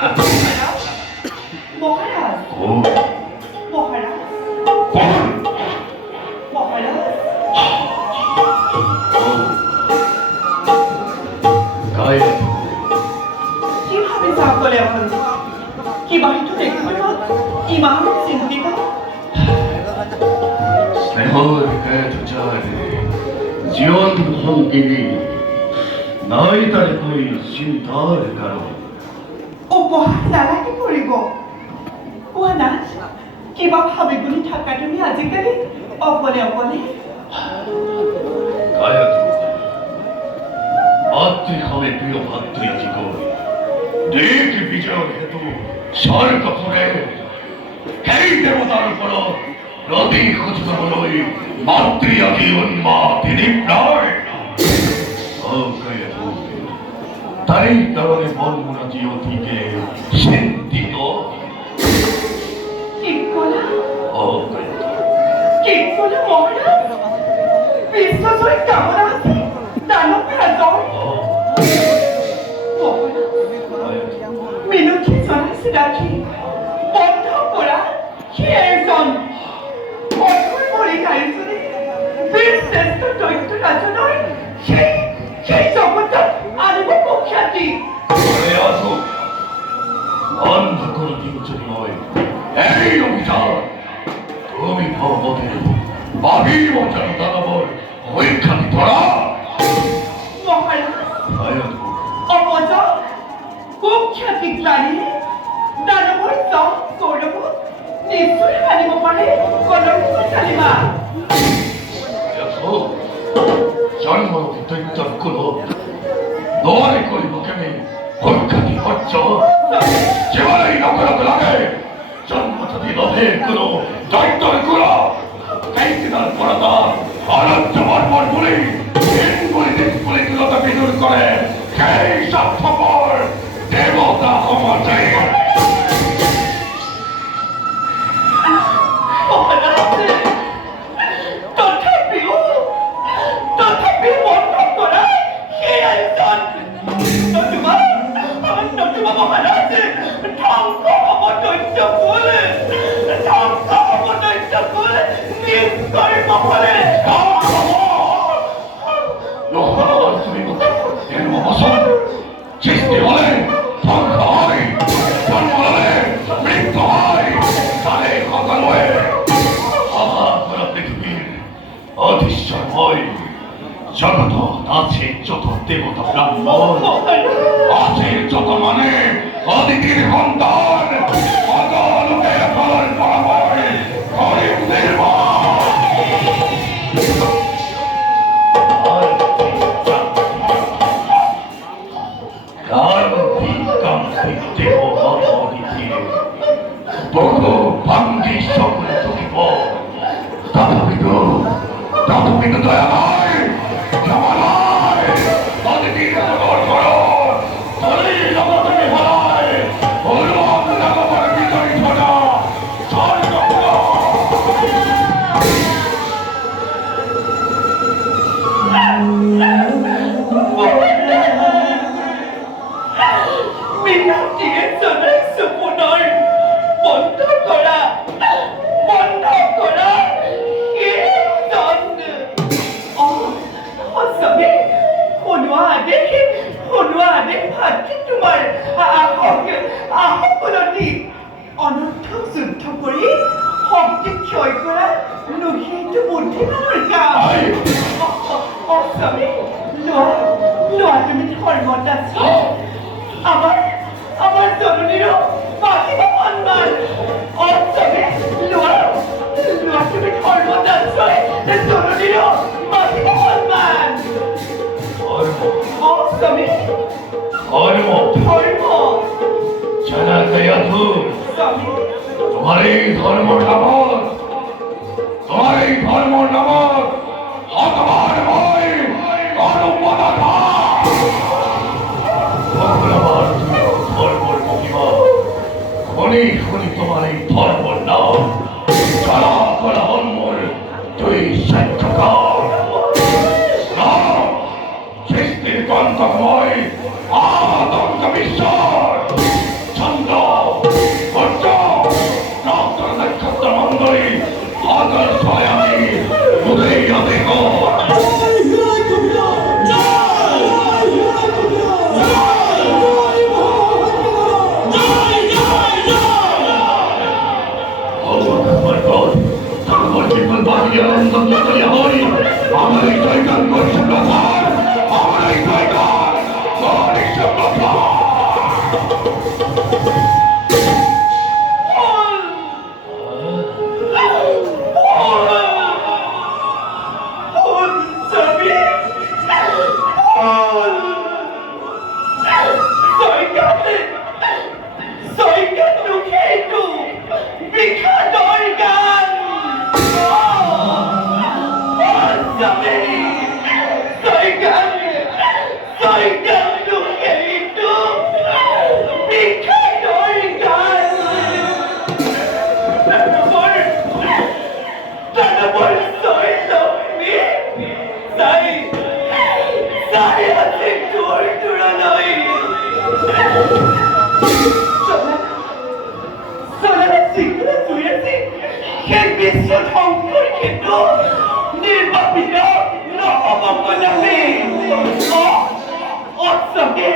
মহারাজ মহারাজ মহারাজ কিভাবে যাব বলে এখন কিবা একটু দেখো ইমান চিন্তিত স্নেহর কাছে জীবন সঙ্গিনী নাই তারে কই চিন্তার কারণ উপহার নালাগে পৰিব কোৱা নাচ কিবা ভাবি গুলি থাকা তুমি আজিকালি অকলে অকলে মাতৃভাবে প্রিয় ভাতৃ আজি কই দেখ বিজয় হেতু স্বর্গ করে সেই দেবতার উপর নদী খুঁজবলৈ মাতৃ আজি উন্মাদিনী প্রায় তাই কারণে বলমুনাজি অধিকে চিন্তিত মহারাজ বিশ্বজয় কামনা আছে দানব রাজয় মিনতি জনাইছে রাখি বন্ধ কৰা সি এজন কঠোৰ পৰিকাৰীজনে বীৰ শ্ৰেষ্ঠ দৈত্য ৰাজনৰ সেই জগতত আনিব কুখ্যাতি বন্ধ করে দিয়েছে নয় এই অভিযান তুমি ভবতে বাহির জনতার পরীক্ষাটি ধরা মহারাজ অপজ কুখ্যাতি গ্লানি দানৱৰ জম কৌৰৱ নিশ্চয় আনিব পাৰে কলঙ্ক চালিবা জন্মরূপী দৈত্যর কোনো দোয়ারে করিব কেনে পরীক্ষাটি হচ্ছ যেবারেই নকরক লাগে জন্ম যদি লোভে কোনো দৈত্যর কোনো কাইতিনার পরতার আরাধ্য বর্বর বলি দিনগুলি দিনগুলি গুলোতে বিদুর করে সেই স্বার্থপর দেবতা হওয়া যায় সৃষ্টি হলে ধ্বংস হয় জন্ম হলে মৃত্যু হয় তারে সকল হয়ে আহার পৃথিবীর অধীশ্বরময় জগত আছে যত দেবতা ব্রাহ্মণ আছে যত মানে অদিতির সন্তান অগলোকের ফল বরাবর ঘরে উদের বহু ভাঙ্গি সকল চকিব তথাপিত দয়া নয় ক্ষমা নয় অদিতির খবর করো তরি জগতে বিহারায় ভগবান জগতের বিজয়ী ঘটা স্বর্গ মিনতিয়ে জনাইছো পুনৰ বন্ধ কৰা সঁচাকে শুনোৱা আদেশ ভাতৃ তোমাৰ আহকলতি অনৰ্থক যুদ্ধ কৰি শক্তি ক্ষয় কৰা সেইটো বুদ্ধিমানৰ কাম সঁচাকে লোৱা তুমি ধৰ্মত আছা আমার জননীরও মাতিব সন্মান অর্থকে লোৱা তুমি ধৰ্মত আছা জননীরও মাতিব সন্মান অষ্টমী ধর্ম জানা গয়া তোমার এই ধর্ম নামক হতবার ভয় অনুপদাতা ধর্মর মহিমা খনি খনি তোমার এই ধর্মর নাম চলা করা হন্মর তুই সাক্ষাৎ সৃষ্টির কন্তময় আতঙ্ক বিশ্বাস নির্বাপিত নহব কলমে অ অ সবে